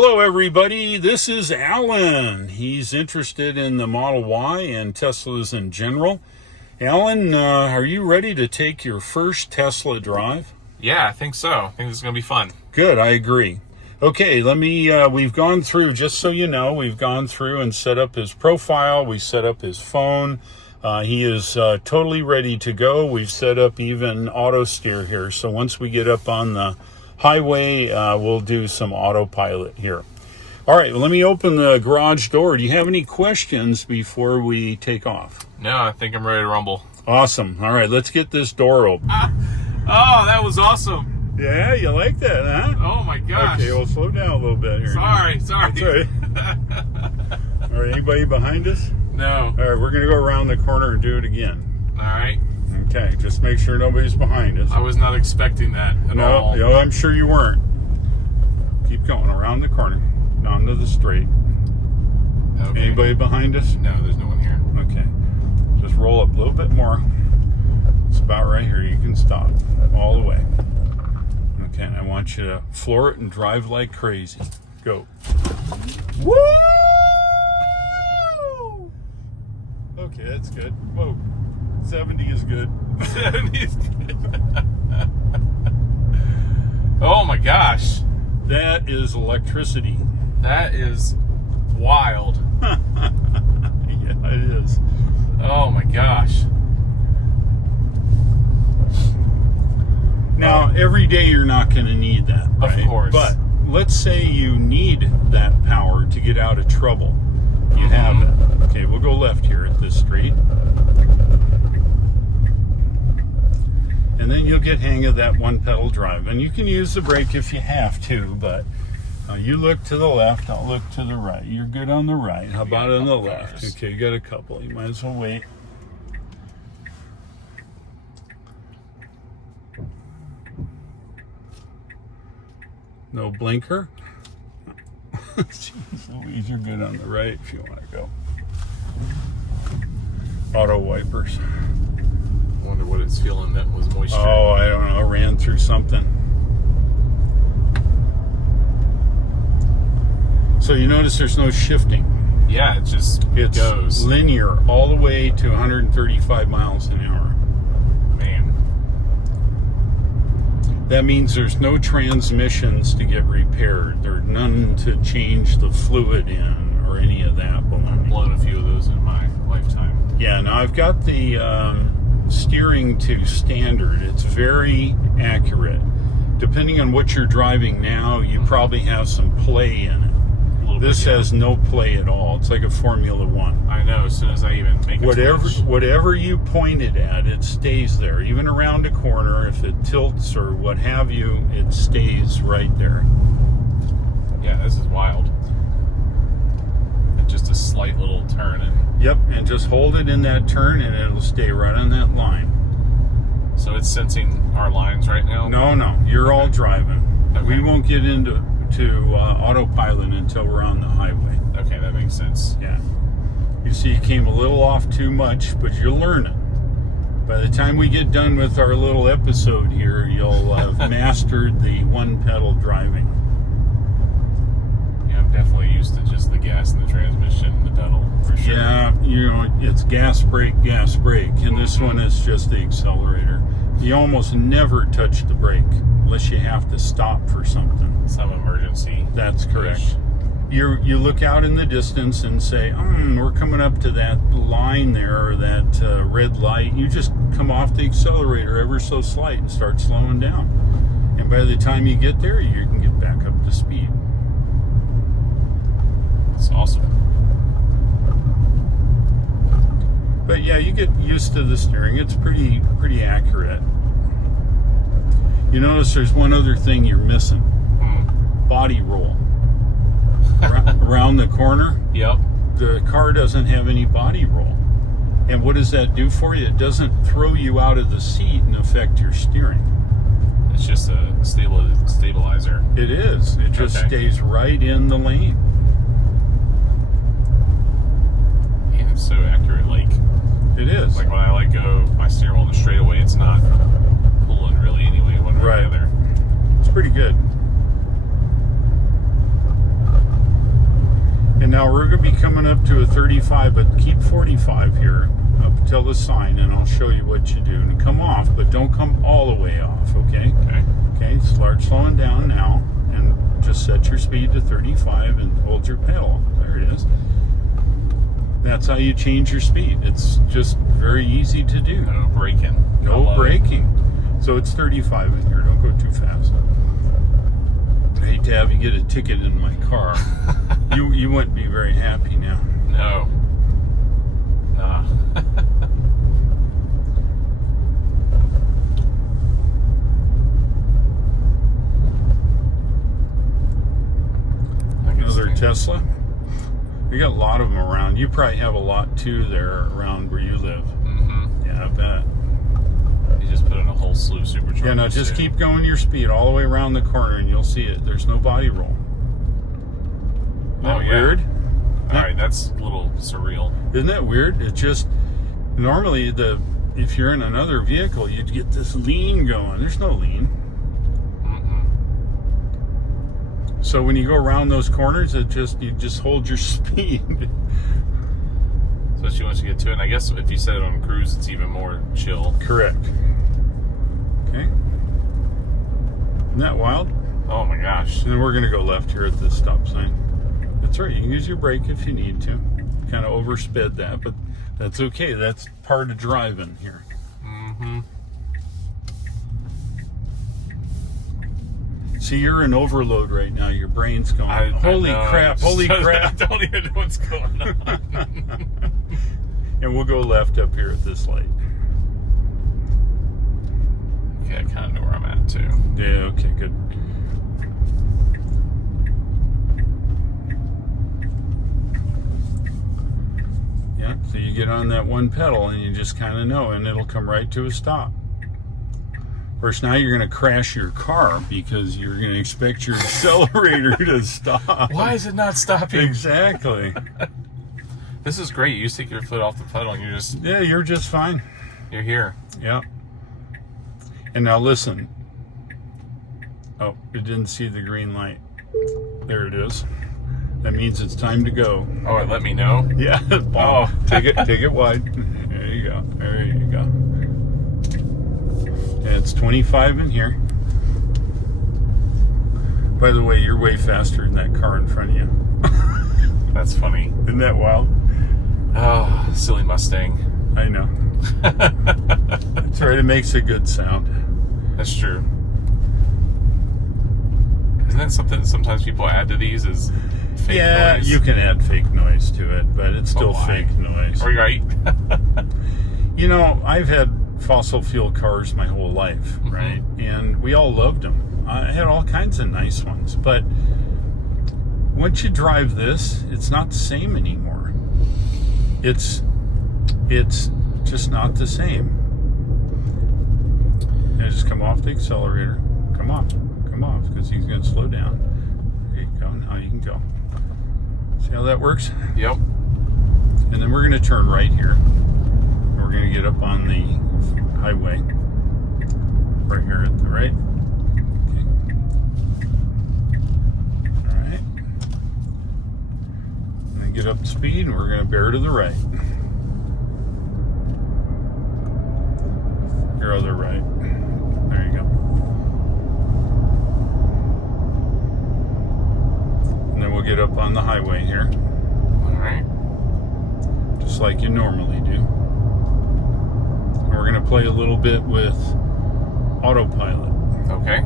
Hello everybody, this is Allan. He's interested in the Model Y and Teslas in general. Allan, are you ready to take your first Tesla drive? Yeah, I think so. I think this is going to be fun. Good, I agree. Okay, we've gone through, just so you know, we've gone through and set up his profile. We set up his phone. He is totally ready to go. We've set up even auto steer here. So once we get up on the highway, we'll do some autopilot here. All right, well, let me open the garage door. Do you have any questions before we take off? No, I think I'm ready to rumble. Awesome. All right, let's get this door open. Oh, that was awesome. Yeah, you like that, huh? Oh my gosh. Okay, well, slow down a little bit here. Sorry. That's all right. All right, anybody behind us? No. All right, we're going to go around the corner and do it again. All right. Okay, just make sure nobody's behind us. I was not expecting that at all. No, I'm sure you weren't. Keep going around the corner, down to the straight. Okay. Anybody behind us? No, there's no one here. Okay. Just roll up a little bit more. It's about right here. You can stop all the way. Okay, and I want you to floor it and drive like crazy. Go. Woo! Okay, that's good. Whoa. 70 is good. 70 is good. Oh my gosh. That is electricity. That is wild. Yeah, it is. Oh my gosh. Now, every day you're not going to need that, right? Of course. But let's say you need that power to get out of trouble. You have it. Okay, we'll go left here at this street. And then you'll get hang of that one pedal drive. And you can use the brake if you have to, but you look to the left, I'll look to the right. You're good on the right. How about on the left? Okay, you got a couple. You might as well wait. No blinker. Jeez Louise, you're good on the right if you want to go. Auto wipers. Wonder what it's feeling that was moisture. Oh, I don't know. Ran through something. So you notice there's no shifting. Yeah, it just goes. Linear all the way to 135 miles an hour. Man. That means there's no transmissions to get repaired. There's none to change the fluid in or any of that. I've blown a few of those in my lifetime. Yeah, now I've got the steering to standard. It's very accurate. Depending on what you're driving now, you probably have some play in it. This has no play at all. It's like a Formula One. I know, as soon as I even make whatever you point it at, it stays there. Even around a corner, if it tilts or what have you, it stays right there. Yeah, this is wild. Just a slight little turn. Yep, and just hold it in that turn and it'll stay right on that line. So it's sensing our lines right now? No, you're all driving. Okay. We won't get into autopilot until we're on the highway. Okay, that makes sense. Yeah. You see, you came a little off too much, but you're learning. By the time we get done with our little episode here, you'll have mastered the one pedal driving. Yeah, I'm definitely used to just the gas and the transmission and the pedal, for sure. Yeah, it's gas, brake, and this one is just the accelerator. You almost never touch the brake unless you have to stop for something. Some emergency. That's correct. You look out in the distance and say, we're coming up to that line there, or that red light. You just come off the accelerator ever so slight and start slowing down. And by the time you get there, you can get back up to speed. That's awesome. But yeah, you get used to the steering. It's pretty accurate. You notice there's one other thing you're missing. Body roll. Around the corner. Yep. The car doesn't have any body roll. And what does that do for you? It doesn't throw you out of the seat and affect your steering. It's just a stabilizer. It is. It just stays right in the lane. Man, it's so accurate. It is. Like when I let go my steering wheel in the straightaway, it's not pulling really anyway one way or the other. It's pretty good. And now we're going to be coming up to a 35, but keep 45 here up until the sign, and I'll show you what you do. And come off, but don't come all the way off, okay? Okay. Okay, start slowing down now, and just set your speed to 35 and hold your pedal. There it is. That's how you change your speed. It's just very easy to do. No braking. No braking. So it's 35 in here. Don't go too fast. I hate to have you get a ticket in my car. You wouldn't be very happy now. No. Nah. Another Tesla. We got a lot of them around. You probably have a lot too there around where you live. Mm-hmm. Yeah, I bet. You just put in a whole slew of superchargers. Yeah, no, just keep going your speed all the way around the corner and you'll see it. There's no body roll. Isn't that weird? All right, that's a little surreal. Isn't that weird? It's just normally if you're in another vehicle, you'd get this lean going. There's no lean. So when you go around those corners, you just hold your speed. Especially once you get to it. And I guess if you set it on cruise, it's even more chill. Correct. Okay. Isn't that wild? Oh my gosh. And then we're going to go left here at this stop sign. That's right. You can use your brake if you need to. Kind of oversped that, but that's okay. That's part of driving here. Mm-hmm. See, you're in overload right now. Your brain's going, holy crap, holy crap. I don't even know what's going on. And we'll go left up here at this light. Okay, I kind of know where I'm at, too. Yeah, okay, good. Yeah, so you get on that one pedal and you just kind of know, and it'll come right to a stop. Of course, now you're going to crash your car because you're going to expect your accelerator to stop. Why is it not stopping? Exactly. This is great. You take your foot off the pedal and you're just fine. You're here. Yeah. And now listen. Oh, it didn't see the green light. There it is. That means it's time to go. Oh, it let me know? Yeah. Oh. Take it wide. There you go. There you go. And it's 25 in here. By the way, you're way faster than that car in front of you. That's funny. Isn't that wild? Oh, silly Mustang. I know. That's right. It makes a good sound. That's true. Isn't that something that sometimes people add to these is fake noise? You can add fake noise to it, but it's still fake noise. Right. You know, I've had fossil fuel cars my whole life, right? And we all loved them. I had all kinds of nice ones, but once you drive this, it's not the same anymore. It's just not the same. And just come off the accelerator. Come off, because he's going to slow down. There you go. Now you can go. See how that works? Yep. And then we're going to turn right here. We're going to get up on the highway. Right here at the right. Okay. All right. And then get up to speed, and we're going to bear to the right. Your other right. There you go. And then we'll get up on the highway here. All right. Just like you normally do. And we're going to play a little bit with Autopilot. Okay.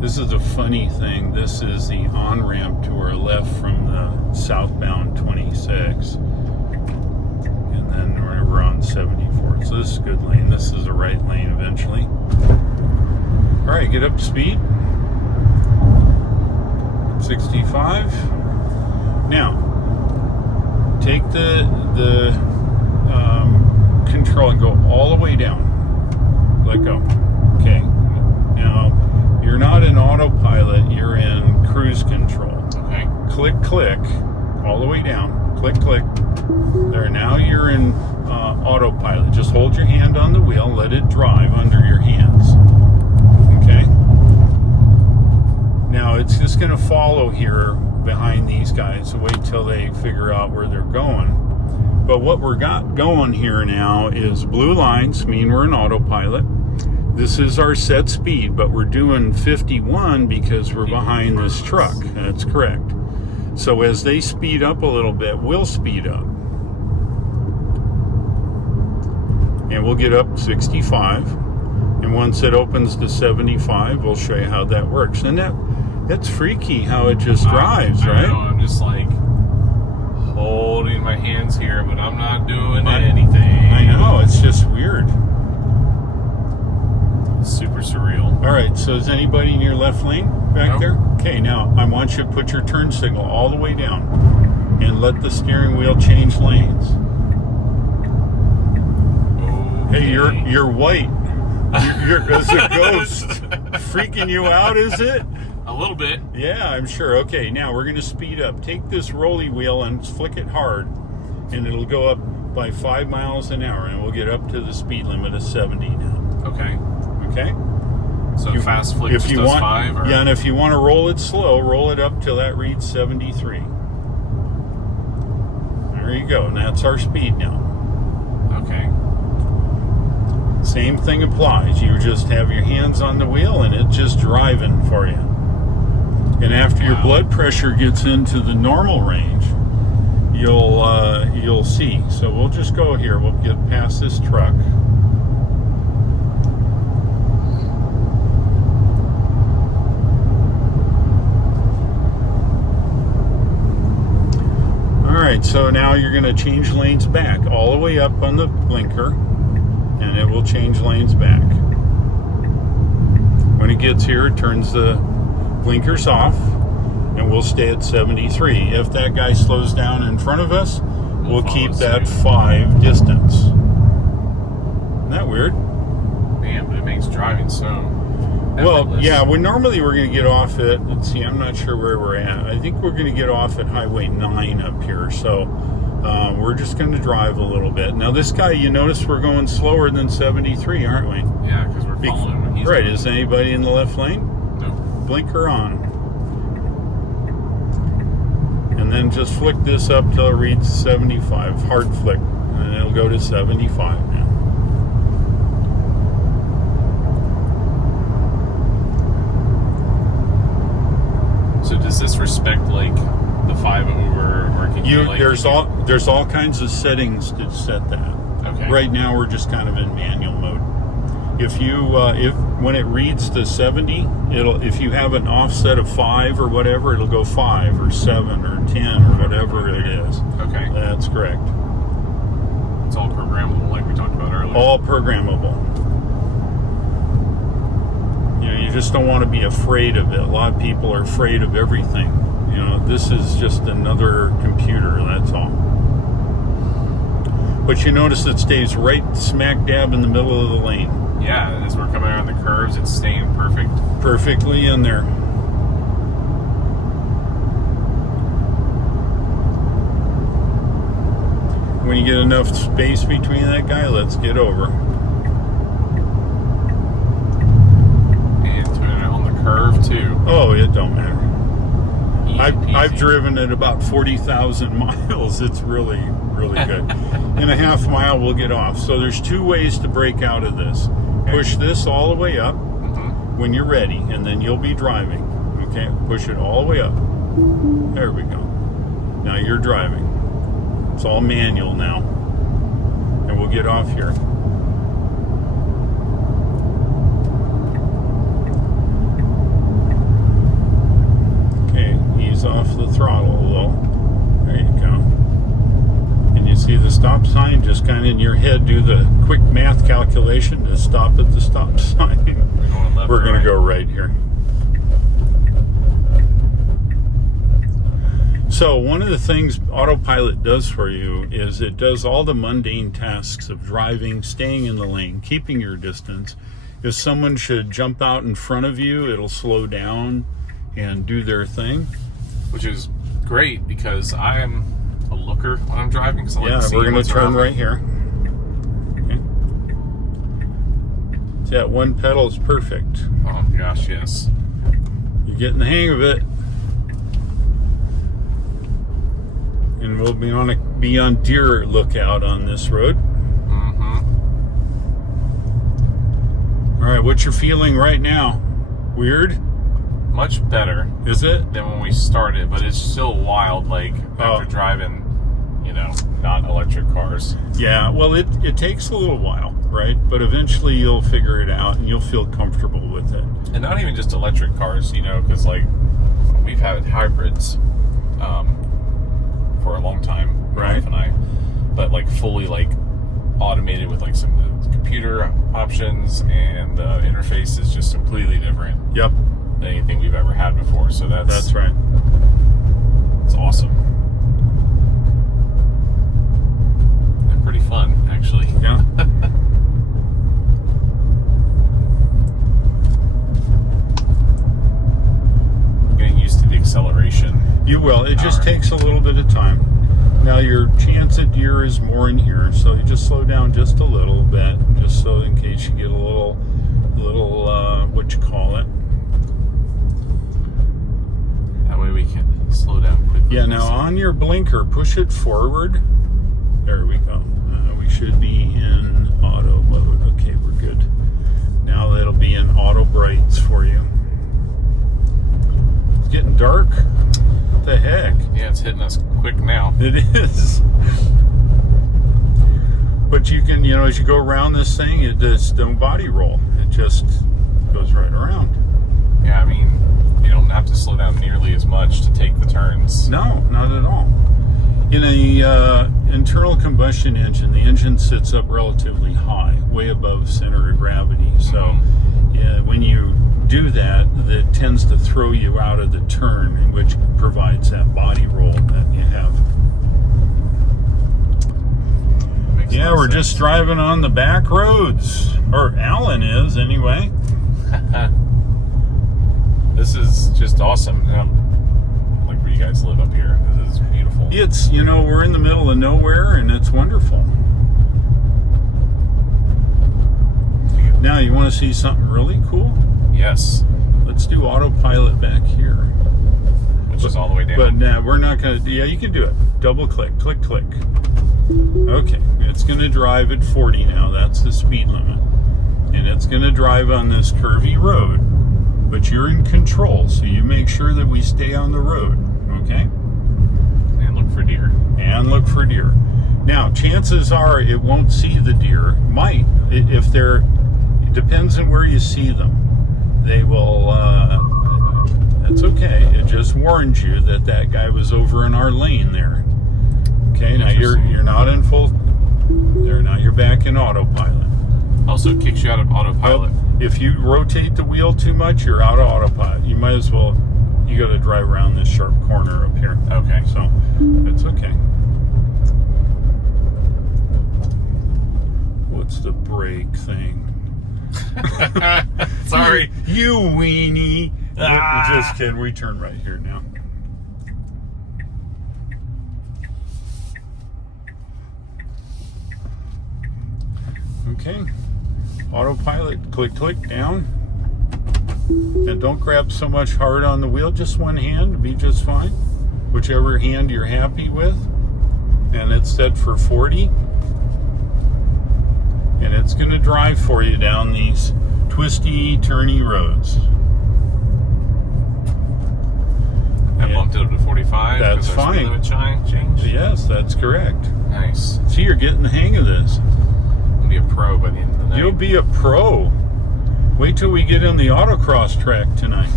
This is a funny thing. This is the on-ramp to our left from the southbound 26. And then we're on 74. So this is a good lane. This is a right lane eventually. All right, get up to speed. 65. Now, take the control and go all the way down. Let go. Okay. Now, you're not in autopilot. You're in cruise control. Okay. Click, click, all the way down. Click, click. There. Now you're in autopilot. Just hold your hand on the wheel. Let it drive under your hands. Okay. Now it's just going to follow here, behind these guys. Wait till they figure out where they're going. But what we're got going here now is blue lines mean we're in autopilot. This is our set speed, but we're doing 51 because we're behind this truck. That's correct. So as they speed up a little bit, we'll speed up. And we'll get up 65. And once it opens to 75, we'll show you how that works. And that's freaky how it just drives, right? I know, I'm just like holding my hands here, but I'm not doing anything. I know, it's just weird. Super surreal. All right, so is anybody in your left lane back there? Okay, now I want you to put your turn signal all the way down and let the steering wheel change lanes. Okay. Hey, you're white. You're as a ghost. Freaking you out, is it? A little bit. Yeah, I'm sure. Okay, now we're going to speed up. Take this rolly wheel and flick it hard, and it'll go up by 5 miles an hour, and we'll get up to the speed limit of 70 now. Okay. Okay? So fast flick just does 5? Or? Yeah, and if you want to roll it slow, roll it up till that reads 73. There you go, and that's our speed now. Okay. Same thing applies. You just have your hands on the wheel, and it's just driving for you. And after your blood pressure gets into the normal range, you'll see. So we'll just go here. We'll get past this truck. All right, so now you're going to change lanes back all the way up on the blinker, and it will change lanes back. When it gets here, it turns the blinkers off, and we'll stay at 73. If that guy slows down in front of us, we'll keep that 5 distance. Isn't that weird? Man, but it makes driving so effortless. Well, yeah, normally we're going to get off at, let's see, I'm not sure where we're at. I think we're going to get off at Highway 9 up here, so we're just going to drive a little bit. Now, this guy, you notice we're going slower than 73, aren't we? Yeah, because we're following what he's right, doing. is anybody in the left lane? No. Blinker on. And then just flick this up till it reads 75. Hard flick. And it'll go to 75 now. So does this respect like the 5 over, or can you like... There's all kinds of settings to set that. Okay. Right now we're just kind of in manual mode. If you when it reads to 70, if you have an offset of 5 or whatever, it'll go 5 or 7 or 10 or whatever it is. Okay. That's correct. It's all programmable like we talked about earlier. All programmable. You know, you just don't want to be afraid of it. A lot of people are afraid of everything. You know, this is just another computer, that's all. But you notice it stays right smack dab in the middle of the lane. Yeah, as we're coming around the curves, it's staying perfect. Perfectly in there. When you get enough space between that guy, let's get over. And turning it on the curve too. Oh, it don't matter. Easy I've peasy. driven at about 40,000 miles. It's really, really good. In a half mile, we'll get off. So there's 2 ways to break out of this. Push this all the way up when you're ready, and then you'll be driving. Okay, push it all the way up. There we go. Now you're driving. It's all manual now. And we'll get off here. Okay, ease off the throttle a little. There you go. And you see the stop sign? Just kind of in your head, do the quick math calculation to stop at the stop sign. We're going to go right here. So one of the things Autopilot does for you is it does all the mundane tasks of driving, staying in the lane, keeping your distance. If someone should jump out in front of you, it'll slow down and do their thing. Which is great because I am a looker when I'm driving. So Yeah, we're going to turn right here. Okay. So that one pedal is perfect. Oh gosh, yes. You're getting the hang of it. and we'll be on deer lookout on this road. All right, what's your feeling right now? Weird? Much better. Is it? Than when we started, but it's still wild, like, after driving, not electric cars. Yeah, well, it takes a little while, right? But eventually you'll figure it out, and you'll feel comfortable with it. And not even just electric cars, because, like, we've had hybrids for a long time, my wife and I. But, like, fully, like, automated with, like, some computer options, and the interface is just completely different. Yep. Than anything we've ever had before. So that's right. It's awesome. And pretty fun, actually. Yeah. Getting used to the acceleration. You will. It just takes a little bit of time. Now your chance at deer is more in here, so you just slow down just a little bit, just so in case you get a little what you call it. That way we can slow down quickly. Yeah. Now on your blinker, push it forward. There we go. We should be in auto mode. Okay, we're good. Now that'll be in auto brights for you. It's getting dark. What the heck? Yeah, it's hitting us quick now. It is. But you can, as you go around this thing, it just don't body roll. It just goes right around. Yeah, I mean, you don't have to slow down nearly as much to take the turns. No, not at all. In a internal combustion engine, the engine sits up relatively high, way above center of gravity. So when you do that, that tends to throw you out of the turn, which provides that body roll that you have. Yeah, we're just driving on the back roads, or Allan is anyway. This is just awesome. Like where you guys live up here. This is beautiful. It's, we're in the middle of nowhere, and it's wonderful. Now, you want to see something really cool? Yes. Let's do autopilot back here. Which is all the way down. But we're not going to, you can do it. Double click, click, click. Okay, it's going to drive at 40 now. That's the speed limit. And it's going to drive on this curvy road. But you're in control, so you make sure that we stay on the road, okay? And look for deer. And look for deer. Now, chances are it won't see the deer. Might, if they're, it depends on where you see them. They will, that's okay. It just warns you that guy was over in our lane there. Okay, now you're not in full, now you're back in autopilot. Also kicks you out of autopilot. Well, if you rotate the wheel too much, you're out of autopilot. You might as well, you got to drive around this sharp corner up here. Okay. So, it's okay. What's the brake thing? Sorry. You weenie. Just kidding. We turn right here now. Okay. Autopilot. Click, click, down. And don't grab so much hard on the wheel. Just one hand to be just fine. Whichever hand you're happy with. And it's set for 40. And it's going to drive for you down these twisty, turny roads. I bumped it up to 45. That's fine. Limit change. Yes, that's correct. Nice. See, you're getting the hang of this. I'll be a pro by the end of the night. You'll be a pro. Wait till we get on the autocross track tonight.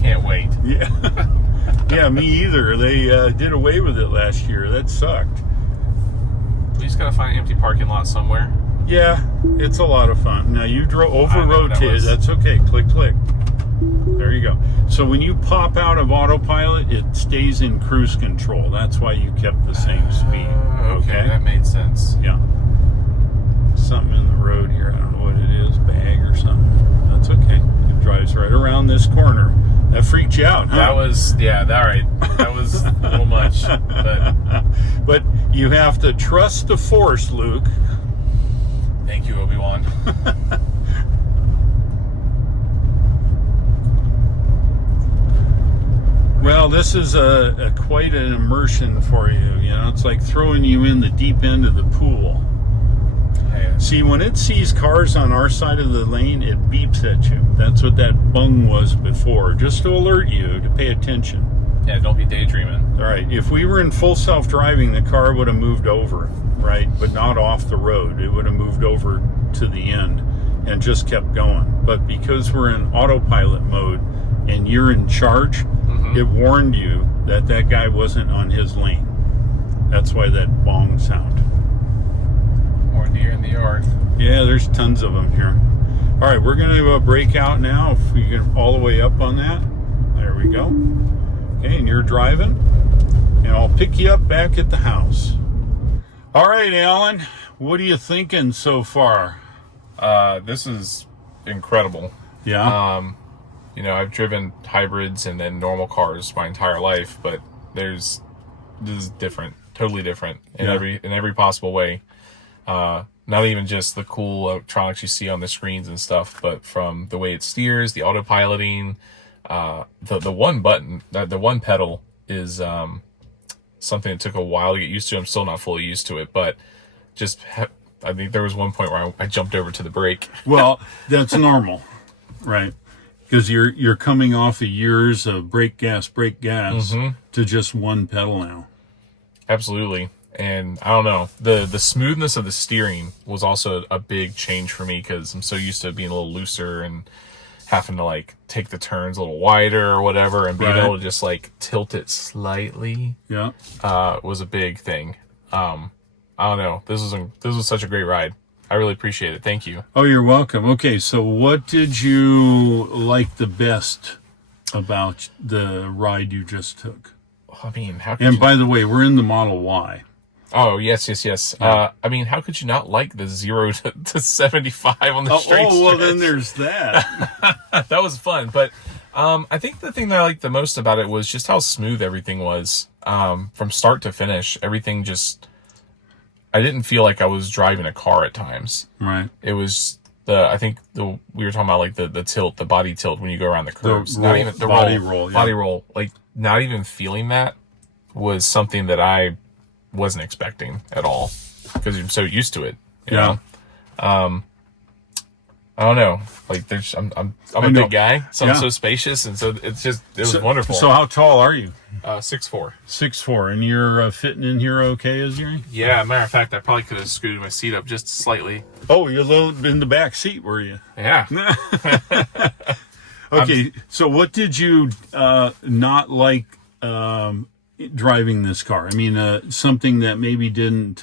Can't wait. Yeah. Yeah, me either. They did away with it last year. That sucked. We just gotta find an empty parking lot somewhere. Yeah, it's a lot of fun. Now you over-rotated. that was... That's okay. Click, click. There you go. So when you pop out of autopilot, it stays in cruise control. That's why you kept the same speed. Okay, that made sense. Yeah. Something in the road here. I don't know what it is. Bag or something. That's okay. It drives right around this corner. That freaked you out, huh? That was, all right. That was a little much. But you have to trust the force, Luke. Thank you, Obi-Wan. Well, this is a quite an immersion for you. You know, it's like throwing you in the deep end of the pool. Yeah. See, when it sees cars on our side of the lane, it beeps at you. That's what that bung was before, just to alert you to pay attention. Yeah, don't be daydreaming. All right, if we were in full self-driving, the car would have moved over, right? But not off the road. It would have moved over to the end and just kept going. But because we're in autopilot mode and you're in charge, it warned you that that guy wasn't on his lane. That's why that bong sound. More deer in the yard. Yeah, there's tons of them here. All right, we're going to break out now. If we get all the way up on that. There we go. Okay, and you're driving. And I'll pick you up back at the house. All right, Allan, what are you thinking so far? This is incredible. Yeah. You know, I've driven hybrids and then normal cars my entire life, but this is different, totally different in every possible way. Not even just the cool electronics you see on the screens and stuff, but from the way it steers, the autopiloting, the one button, the one pedal is something that took a while to get used to. I'm still not fully used to it, but I think there was one point where I jumped over to the brake. Well, that's normal, right? Because you're coming off of years of brake gas to just one pedal now. Absolutely. And I don't know, the smoothness of the steering was also a big change for me because I'm so used to being a little looser and having to like take the turns a little wider or whatever, and being able to just like tilt it slightly. Yeah. Was a big thing. I don't know. This was such a great ride. I really appreciate it. Thank you. Oh, you're welcome. Okay, so what did you like the best about the ride you just took? I mean, how could And by the way, we're in the Model Y. Oh, yes. Yeah. I mean, how could you not like the 0 to 75 on the straight Oh, well, stretch? then there's that. That was fun. But I think the thing that I liked the most about it was just how smooth everything was. From start to finish, everything just... I didn't feel like I was driving a car at times. Right. It was we were talking about like the tilt, the body tilt when you go around the curves. The body roll. Yeah. Body roll. Like not even feeling that was something that I wasn't expecting at all because I'm so used to it. You know? I don't know. Like I'm a big guy, so I'm so spacious, and so it was wonderful. So how tall are you? 6'4". 6'4", and you're fitting in here okay, is you? Yeah, matter of fact, I probably could have scooted my seat up just slightly. Oh, you're a little in the back seat, were you? Yeah. Okay, so what did you not like driving this car? I mean, something that maybe didn't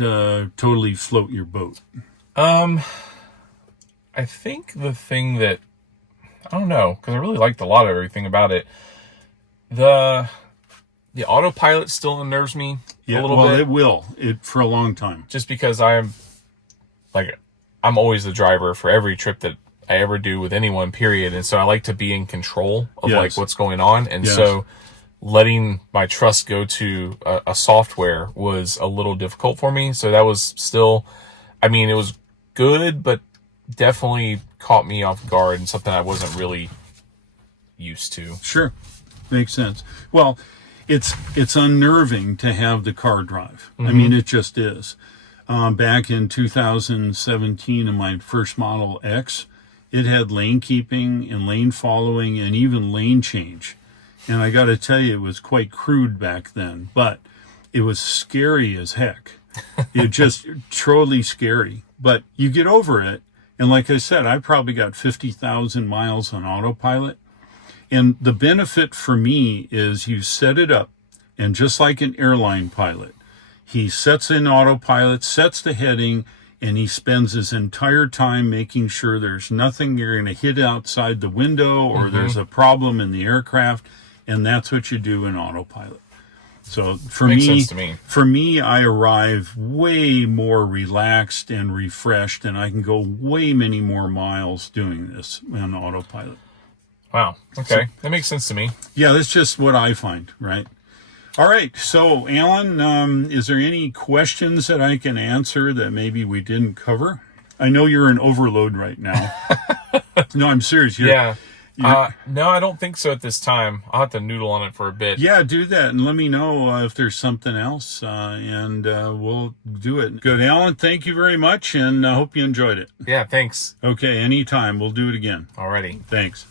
totally float your boat. I think the thing that I don't know, because I really liked a lot of everything about it. The autopilot still unnerves me a little bit. Well, it will for a long time. Just because I'm always the driver for every trip that I ever do with anyone, period. And so I like to be in control of like what's going on. And so letting my trust go to a software was a little difficult for me. So that was still, I mean, it was good, but definitely caught me off guard and something I wasn't really used to. Sure. Makes sense. Well, it's unnerving to have the car drive. I mean, it just is. Back in 2017 in my first Model X, it had lane keeping and lane following and even lane change. And I got to tell you, it was quite crude back then, but it was scary as heck. It just truly scary. But you get over it. And like I said, I probably got 50,000 miles on autopilot. And the benefit for me is you set it up, and just like an airline pilot, he sets in autopilot, sets the heading, and he spends his entire time making sure there's nothing you're going to hit outside the window or there's a problem in the aircraft, and that's what you do in autopilot. So Makes sense to me. For me, I arrive way more relaxed and refreshed, and I can go way many more miles doing this on autopilot. Wow. Okay. That makes sense to me. Yeah, that's just what I find, right? All right. So, Allan, is there any questions that I can answer that maybe we didn't cover? I know you're in overload right now. No, I'm serious. No, I don't think so at this time. I'll have to noodle on it for a bit. Yeah, do that and let me know if there's something else, and we'll do it. Good, Alan. Thank you very much, and I hope you enjoyed it. Yeah, thanks. Okay, anytime. We'll do it again. Alrighty. Thanks.